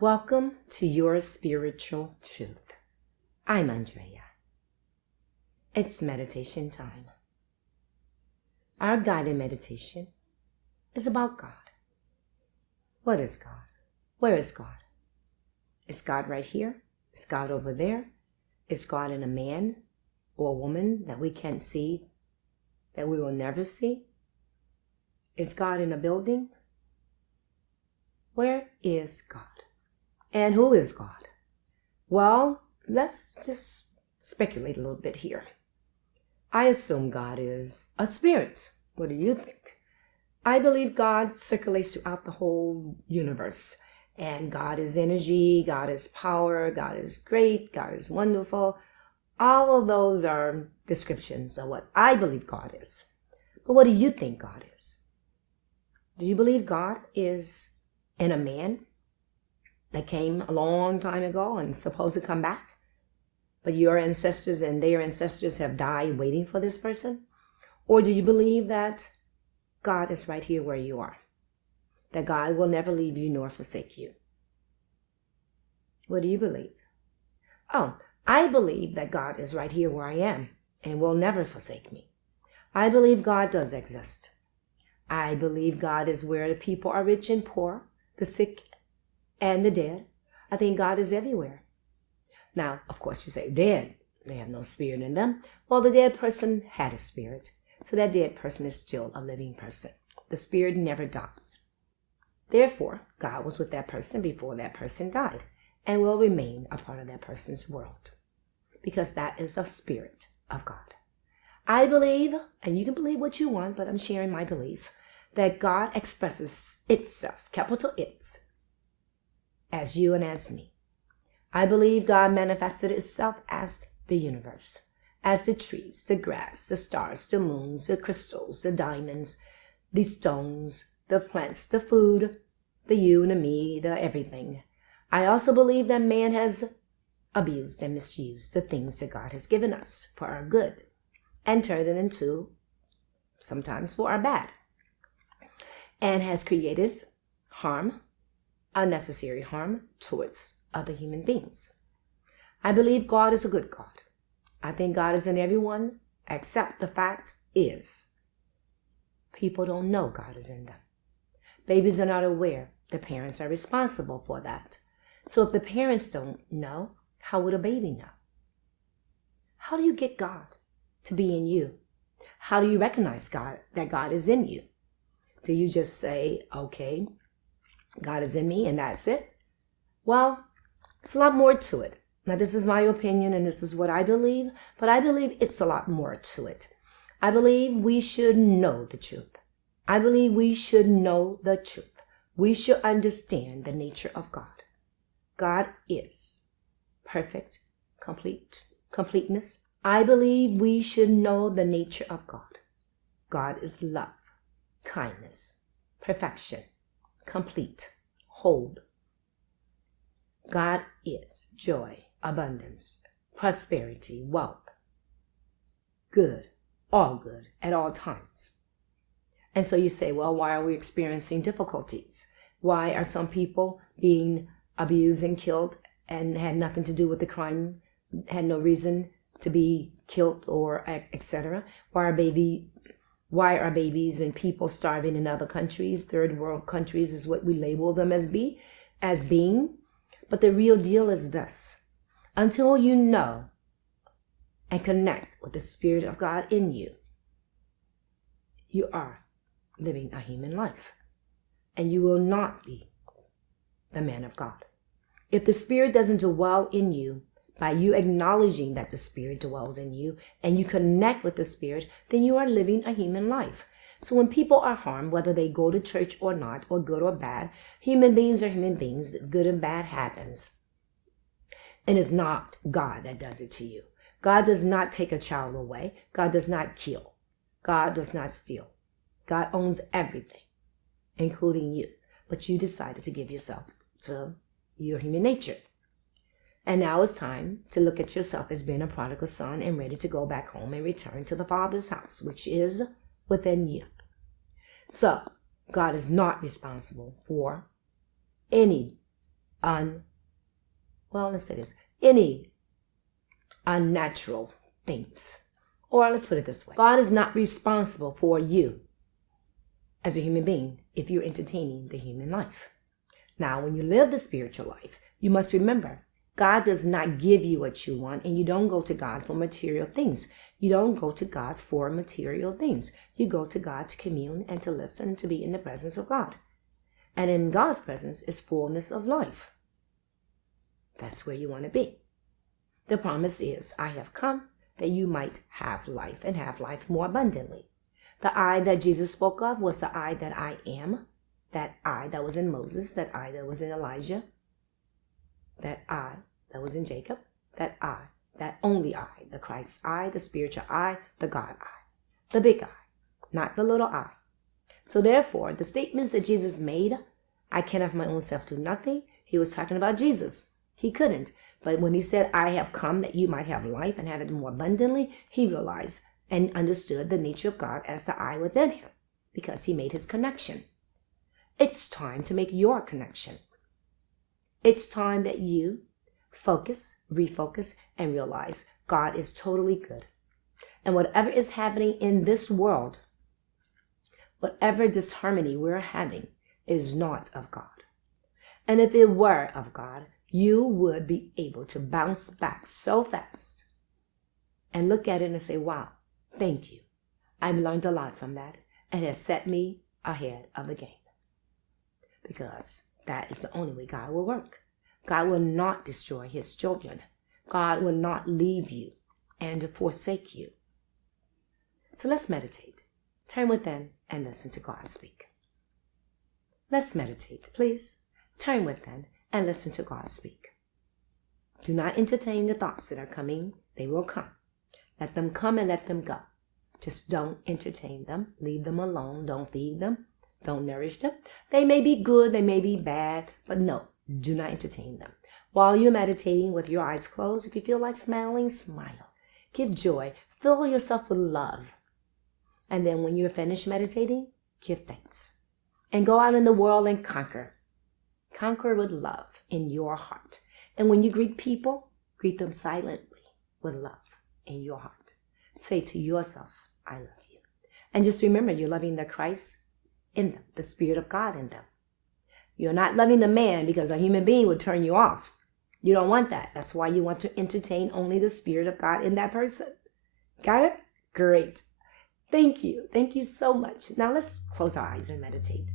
Welcome to Your Spiritual Truth. I'm Andrea. It's meditation time. Our guided meditation is about God. What is God? Where is God? Is God right here? Is God over there? Is God in a man or a woman that we can't see, that we will never see? Is God in a building? Where is God? And who is God? Well, let's just speculate a little bit here. I assume God is a spirit. What do you think? I believe God circulates throughout the whole universe. And God is energy, God is power, God is great, God is wonderful. All of those are descriptions of what I believe God is. But what do you think God is? Do you believe God is in a man that came a long time ago and supposed to come back? But your ancestors and their ancestors have died waiting for this person? Or do you believe that God is right here where you are? That God will never leave you nor forsake you? What do you believe? Oh, I believe that God is right here where I am and will never forsake me. I believe God does exist. I believe God is where the people are rich and poor, the sick and the dead. I think God is everywhere. Now, of course, you say, dead. They have no spirit in them. Well, the dead person had a spirit. So that dead person is still a living person. The spirit never dies. Therefore, God was with that person before that person died and will remain a part of that person's world because that is a spirit of God. I believe, and you can believe what you want, but I'm sharing my belief, that God expresses itself, capital It's, as you and as me. I believe God manifested itself as the universe, as the trees, the grass, the stars, the moons, the crystals, the diamonds, the stones, the plants, the food, the you and the me, the everything. I also believe that man has abused and misused the things that God has given us for our good and turned it into, sometimes for our bad, and has created harm, unnecessary harm towards other human beings. I believe God is a good God. I think God is in everyone, except the fact is, people don't know God is in them. Babies are not aware. The parents are responsible for that. So if the parents don't know, how would a baby know? How do you get God to be in you? How do you recognize God, that God is in you? Do you just say, okay, God is in me and that's it? Well, it's a lot more to it. Now, this is my opinion and this is what I believe, but I believe it's a lot more to it. I believe we should know the truth. I believe we should know the truth. We should understand the nature of God. God is perfect, completeness. I believe we should know the nature of God. God is love, kindness, perfection, complete, whole. God is joy, abundance, prosperity, wealth, good, all good at all times. And so you say, well, why are we experiencing difficulties? Why are some people being abused and killed and had nothing to do with the crime, had no reason to be killed or etc.? Why are babies and people starving in other countries? Third world countries is what we label them as being. But the real deal is this. Until you know and connect with the Spirit of God in you, you are living a human life. And you will not be the man of God. If the Spirit doesn't dwell in you, by you acknowledging that the Spirit dwells in you and you connect with the Spirit, then you are living a human life. So when people are harmed, whether they go to church or not, or good or bad, human beings are human beings. Good and bad happens. And it's not God that does it to you. God does not take a child away. God does not kill. God does not steal. God owns everything, including you. But you decided to give yourself to your human nature. And now it's time to look at yourself as being a prodigal son and ready to go back home and return to the Father's house, which is within you. So, God is not responsible for any any unnatural things. Or let's put it this way. God is not responsible for you as a human being if you're entertaining the human life. Now, when you live the spiritual life, you must remember God does not give you what you want, and you don't go to God for material things. You don't go to God for material things. You go to God to commune and to listen and to be in the presence of God. And in God's presence is fullness of life. That's where you want to be. The promise is, I have come that you might have life and have life more abundantly. The I that Jesus spoke of was the I that I am, that I that was in Moses, that I that was in Elijah, that I that was in Jacob, that I, that only I, the Christ I, the spiritual I, the God I, the big I, not the little I. So therefore, the statements that Jesus made, I can of my own self do nothing, he was talking about Jesus. He couldn't. But when he said, I have come that you might have life and have it more abundantly, he realized and understood the nature of God as the I within him, because he made his connection. It's time to make your connection. It's time that you focus, refocus, and realize God is totally good. And whatever is happening in this world, whatever disharmony we're having, is not of God. And if it were of God, you would be able to bounce back so fast and look at it and say, wow, thank you. I've learned a lot from that, and it has set me ahead of the game. Because that is the only way God will work. God will not destroy his children. God will not leave you and forsake you. So let's meditate. Turn within and listen to God speak. Let's meditate, please. Turn within and listen to God speak. Do not entertain the thoughts that are coming. They will come. Let them come and let them go. Just don't entertain them. Leave them alone. Don't feed them. Don't nourish them. They may be good. They may be bad. But no, do not entertain them. While you're meditating with your eyes closed, if you feel like smiling, smile. Give joy. Fill yourself with love. And then when you're finished meditating, give thanks. And go out in the world and conquer. Conquer with love in your heart. And when you greet people, greet them silently with love in your heart. Say to yourself, I love you. And just remember, you're loving the Christ in them, the Spirit of God in them. You're not loving the man because a human being would turn you off. You don't want that. That's why you want to entertain only the Spirit of God in that person. Got it? Great. Thank you. Thank you so much. Now let's close our eyes and meditate.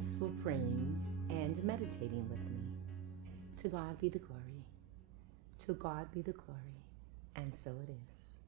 Thanks for praying and meditating with me. To God be the glory. To God be the glory. And so it is.